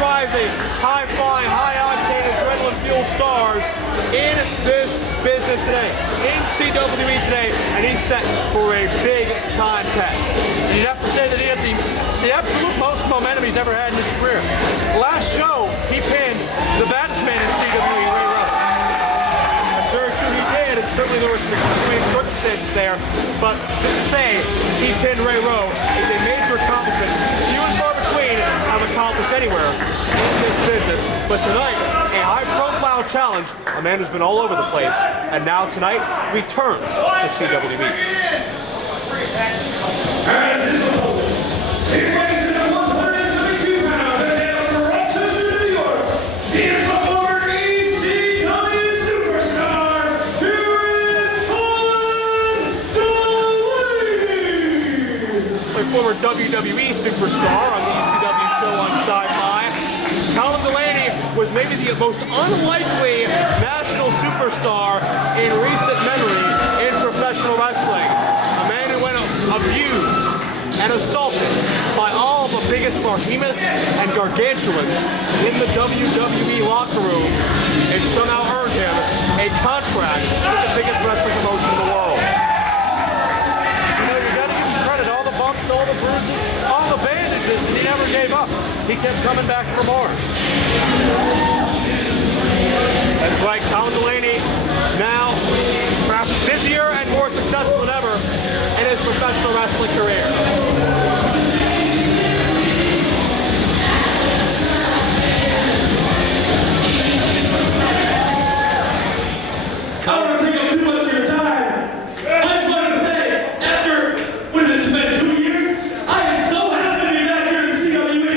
rising, high-flying, high-octane, adrenaline-fueled stars in this business today, in CWE today, and he's set for a big-time test. You'd have to say that he has the absolute most momentum he's ever had in his career. Last show, he pinned the baddest man in CWE, Ray Rowe. That's very true, he did, and certainly there were some extenuating circumstances there, but just to say he pinned Ray Rowe is a major accomplishment. Few and far between have accomplished anywhere in this business, but tonight, a high-profile challenge, a man who's been all over the place, and now tonight returns to CWE. And his opponent, he weighs in at 172 pounds and hails from Rochester, New York. He is the former ECW superstar. Here is Colin Delaney. A former WWE superstar on the ECW show on Sideline. Colin Delaney was maybe the most unlikely national superstar in recent memory in professional wrestling. A man who went abused and assaulted by all the biggest behemoths and gargantuans in the WWE locker room, and somehow earned him a contract with the biggest wrestling promotion in the world. You know, you gotta give him credit, all the bumps, all the bruises, all the bandages, and he never gave up. He kept coming back for more. That's right, Colin Delaney now perhaps busier and more successful than ever in his professional wrestling career. I don't want to take up too much of your time. I just wanted to say, after, what did it, it's been 2 years? I am so happy to be back here in CWE.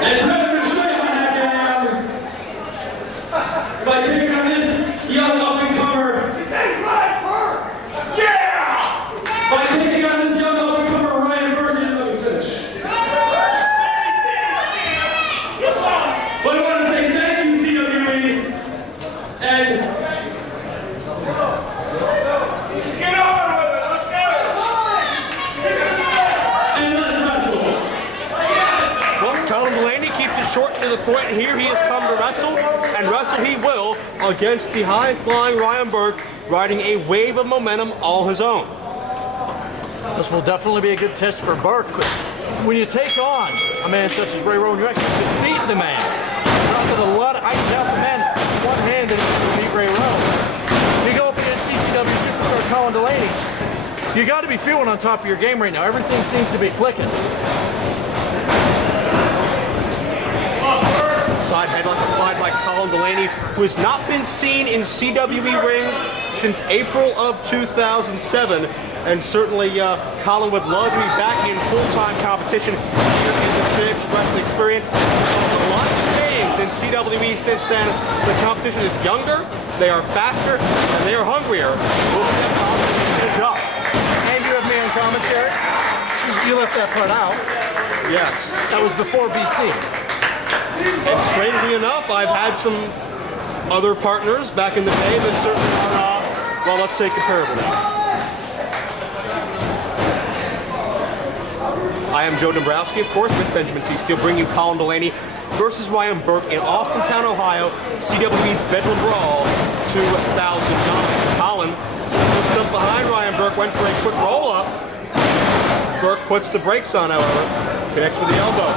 And it's never been show you how happy I am by taking on this young up-and-comer. Yeah! By taking on this young up-and-comer Ryan Burke. Let me finish. But I want to say thank you, CWE, and get on with it. Let's go. And let's wrestle. Well, Colin Delaney keeps it short and to the point. Here he has come to wrestle, and wrestle he will against the high-flying Ryan Burke, riding a wave of momentum all his own. This will definitely be a good test for Burke. But when you take on a man such as Ray Rowe, and you actually defeat the man, not with a lot of, I can count the men one-handed to beat Ray Rowe. You go up against ECW superstar Colin Delaney, you got to be feeling on top of your game right now. Everything seems to be clicking. Side headlock applied by Colin Delaney, who has not been seen in CWE rings since April of 2007. And certainly Colin would love to be back in full-time competition here in the Championship Wrestling Experience. A lot has changed in CWE since then. The competition is younger, they are faster, and they are hungrier. We'll see how Colin can adjust. And you have me on commentary. You left that part out. Yes. That was before BC. And strangely enough, I've had some other partners back in the day that certainly are, well, let's say comparable now. I am Joe Dombrowski, of course, with Benjamin C. Steele, bringing you Colin Delaney versus Ryan Burke in Austintown, Ohio, CWE's Bedlam Brawl 2009. Colin slipped up behind Ryan Burke, went for a quick roll-up. Burke puts the brakes on, however, connects with the elbow.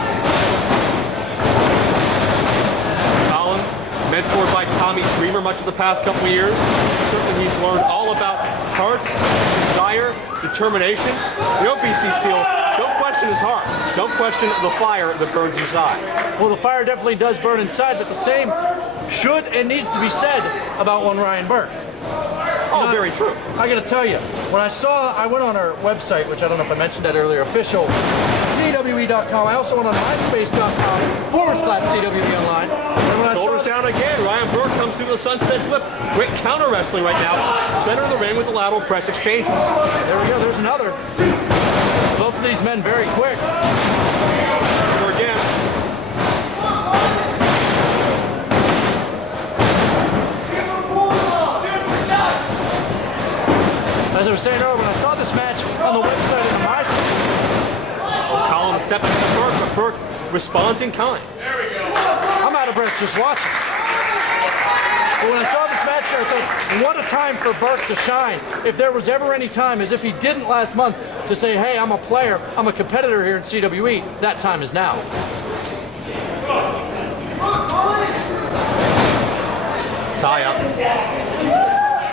Colin, mentored by Tommy Dreamer much of the past couple of years. Certainly he's learned all about heart, desire, determination. You know, BC Steele, don't question his heart. Don't question the fire that burns inside. Well, the fire definitely does burn inside, but the same should and needs to be said about one Ryan Burke. Oh, very true. I gotta tell you, when I went on our website, which I don't know if I mentioned that earlier, official CWE.com. I also went on MySpace.com/CWE online. And when Shoulders down again. Ryan Burke comes through the sunset flip. Great counter wrestling right now. Center of the ring with the lateral press exchanges. There we go. There's another. Both of these men very quick. Here again. As I was saying earlier, when I saw this match on the website and the MySpace, Colin stepping to Burke, but Burke responds in kind. I'm out of breath just watching. But when I saw this match here, I thought, what a time for Burke to shine. If there was ever any time, as if he didn't last month, to say, hey, I'm a player, I'm a competitor here in CWE, that time is now. Tie up.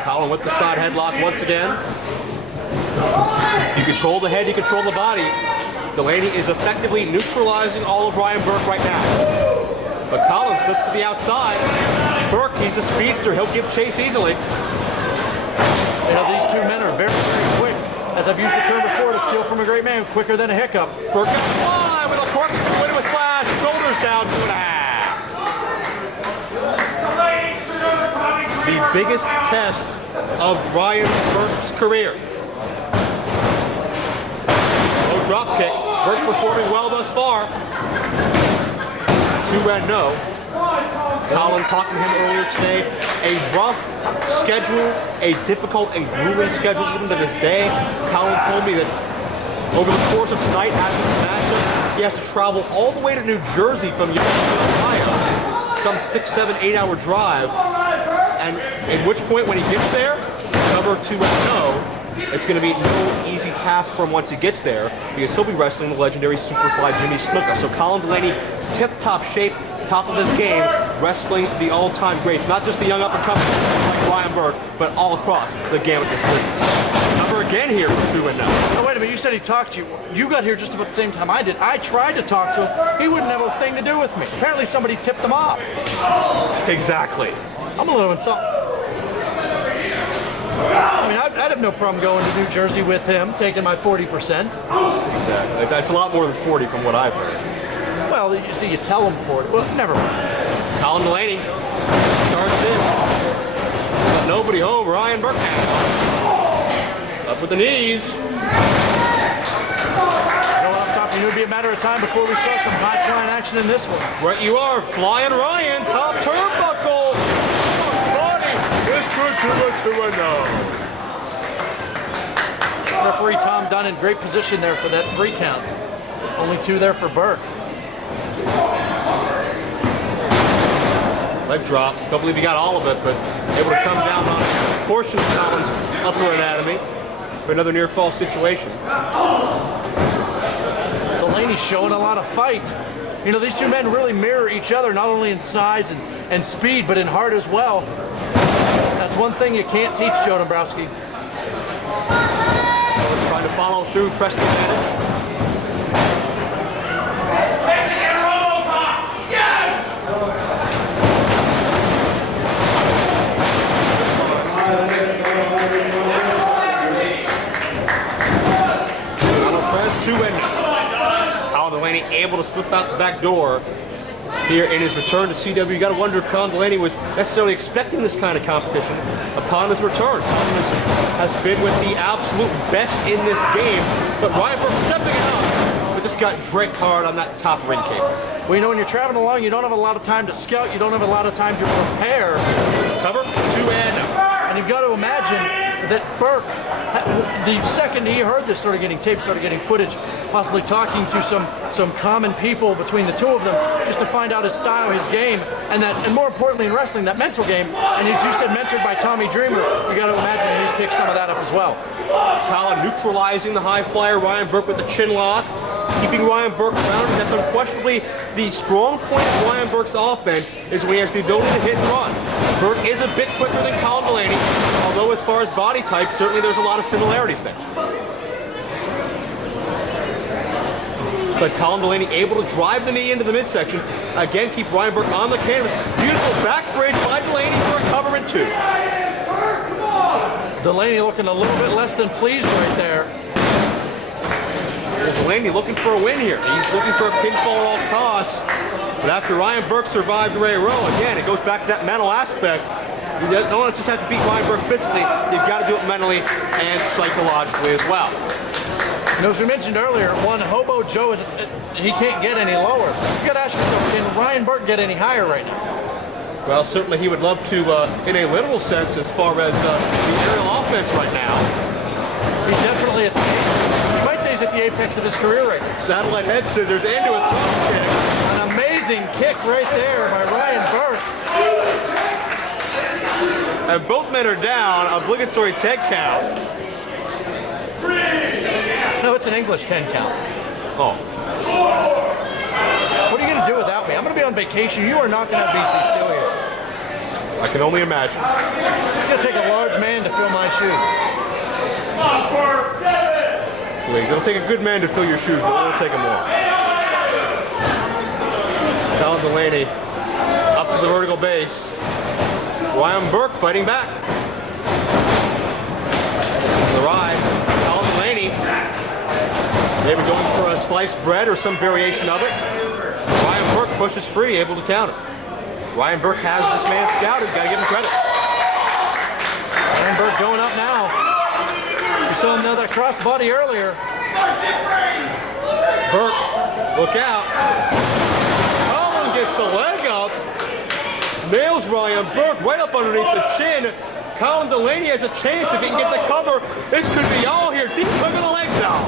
Colin with the side headlock once again. You control the head, you control the body. Delaney is effectively neutralizing all of Ryan Burke right now. But Colin slips to the outside. Burke, he's a speedster. He'll give chase easily. You know, these two men are very, very quick. As I've used the term before, to steal from a great man, quicker than a hiccup. Burke got fly with a corkscrew into a splash. Shoulders down 2.5. The biggest test of Ryan Burke's career. Low drop kick. Burke performing well thus far. 2-0. Colin talking to him earlier today. A rough schedule, a difficult and grueling schedule even to this day. Colin told me that over the course of tonight, after this matchup, he has to travel all the way to New Jersey from Ohio. Some 6, 7, 8 hour drive. And at which point when he gets there, number 2-0, it's going to be no easy task for him once he gets there because he'll be wrestling the legendary Superfly Jimmy Snuka. So Colin Delaney, tip-top shape, top of his game, wrestling the all-time greats, not just the young up-and-comers like Ryan Burke, but all across the gamut of this business. Number again here for 2-0. Oh, wait a minute, you said he talked to you. You got here just about the same time I did. I tried to talk to him. He wouldn't have a thing to do with me. Apparently somebody tipped him off. Exactly. I'm a little insulted. I mean, I'd have no problem going to New Jersey with him, taking my 40%. Exactly. That's a lot more than 40 from what I've heard. Well, you see, you tell him 40. Well, never mind. Colin Delaney charges in. But nobody home. Ryan Burke up with the knees. You know what I'm talking? It would be a matter of time before we saw some high-flying action in this one. Right you are. Flying Ryan. Top turnbuckle. Body. It's good to a 2-0. Referee Tom Dunn in great position there for that 3 count. Only 2 there for Burke. Leg drop. Don't believe he got all of it, but able to come down on a portion of Colin's upper anatomy for another near fall situation. Delaney's showing a lot of fight. You know, these two men really mirror each other, not only in size and speed, but in heart as well. That's one thing you can't teach, Joe Dombrowski. Trying to follow through, press the advantage. Colin Delaney able to slip out the back door here in his return to CW. You got to wonder if Colin Delaney was necessarily expecting this kind of competition upon his return. Colin has been with the absolute best in this game, but Ryan Burke stepping out, but just got draped hard on that top ring cable. Well, you know, when you're traveling along, you don't have a lot of time to scout, you don't have a lot of time to prepare. Cover, 2-0. And you've got to imagine that Burke, the second he heard this, started getting tapes, started getting footage, possibly talking to some common people between the two of them, just to find out his style, his game, and more importantly in wrestling, that mental game. And as you said, mentored by Tommy Dreamer, you got to imagine he's picked some of that up as well. Colin neutralizing the high flyer, Ryan Burke with the chin lock, keeping Ryan Burke grounded. That's unquestionably the strong point of Ryan Burke's offense, is when he has the ability to hit and run. Burke is a bit quicker than Colin Delaney, although as far as body type, certainly there's a lot of similarities there. But Colin Delaney able to drive the knee into the midsection. Again, keep Ryan Burke on the canvas. Beautiful back bridge by Delaney for a cover in 2. Delaney looking a little bit less than pleased right there. Well, Delaney looking for a win here. He's looking for a pinfall at all costs. But after Ryan Burke survived Ray Rowe, again, it goes back to that mental aspect. You don't just have to beat Ryan Burke physically, you've got to do it mentally and psychologically as well. You know, as we mentioned earlier, one Hobo Joe, he can't get any lower. You got to ask yourself, can Ryan Burke get any higher right now? Well, certainly he would love to, in a literal sense, as far as the aerial offense right now. He's definitely at the you might say he's at the apex of his career right now. Satellite head scissors into a thrust kick. An amazing kick right there by Ryan Burke. And both men are down. Obligatory 10 count. No, it's an English 10 count. Oh. What are you going to do without me? I'm going to be on vacation. You are not going to have BC Steel here. I can only imagine. It's going to take a large man to fill my shoes. It'll take a good man to fill your shoes, but we'll take them all. Colin Delaney up to the vertical base. Ryan Burke fighting back. The ride. Colin Delaney maybe going for a sliced bread or some variation of it. Ryan Burke pushes free, able to counter. Ryan Burke has this man scouted. Gotta give him credit. Ryan Burke going up now. We saw him know that crossbody earlier. Burke, look out. Colin gets the leg up. Nails Ryan Burke right up underneath the chin. Colin Delaney has a chance if he can get the cover. This could be all here. Deep look at the legs now.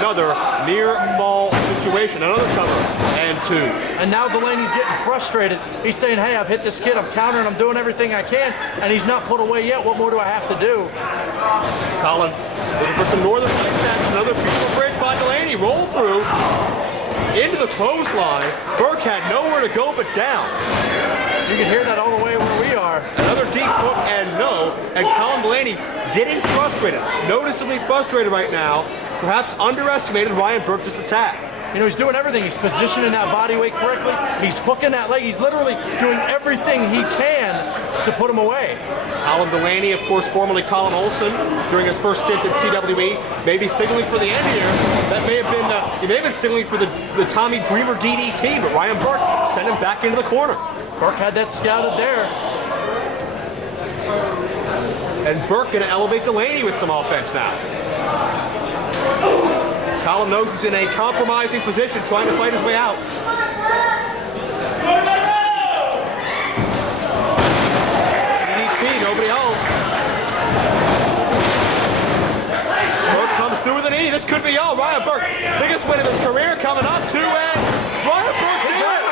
Another near fall situation. Another cover. And two. And now Delaney's getting frustrated. He's saying, hey, I've hit this kid. I'm countering. I'm doing everything I can. And he's not put away yet. What more do I have to do? Colin looking for some northern legs action. Another beautiful bridge by Delaney. Roll through. Into the clothesline. Burke had nowhere to go but down. You can hear that all the way where we are. Another deep hook and no. And Colin Delaney getting frustrated. Noticeably frustrated right now. Perhaps underestimated Ryan Burke's attack. You know, he's doing everything. He's positioning that body weight correctly. He's hooking that leg. He's literally doing everything he can to put him away. Colin Delaney, of course, formerly Colin Olson, during his first stint at CWE, maybe signaling for the end here. That may have been, he may have been signaling for the Tommy Dreamer DDT, but Ryan Burke sent him back into the corner. Burke had that scouted there. And Burke going to elevate Delaney with some offense now. Colin knows he's in a compromising position, trying to fight his way out. DDT, nobody home. Burke comes through with a knee. This could be all. Ryan Burke, biggest win of his career coming up. 2 and Ryan Burke did it.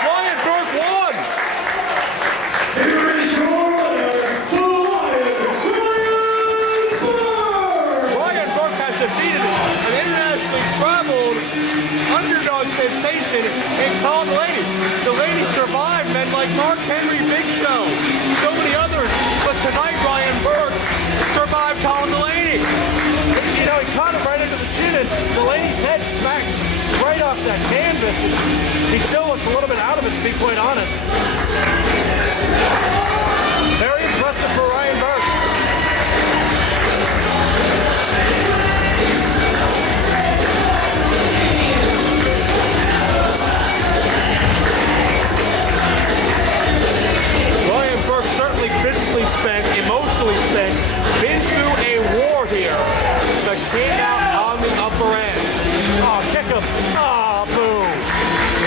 Ryan Burke won. Here is your winner, Ryan Burke has defeated an internationally traveled underdog sensation in Colin Delaney. Delaney survived men like Mark Henry, Big Show, so many others. But tonight, Ryan Burke survived Colin Delaney. You know, he caught him right into the chin, and Delaney's head smacked right off that canvas. He still looks a little bit out of it, to be quite honest. Very impressive for Ryan Burke. Ryan Burke certainly physically spent, emotionally spent, been through a war here, but came out on the upper end. Oh, kick him. Oh, boom.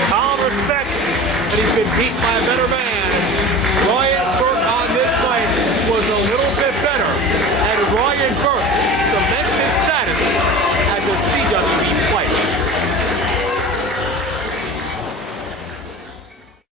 Colin respects that he's been beat by a better man. Ryan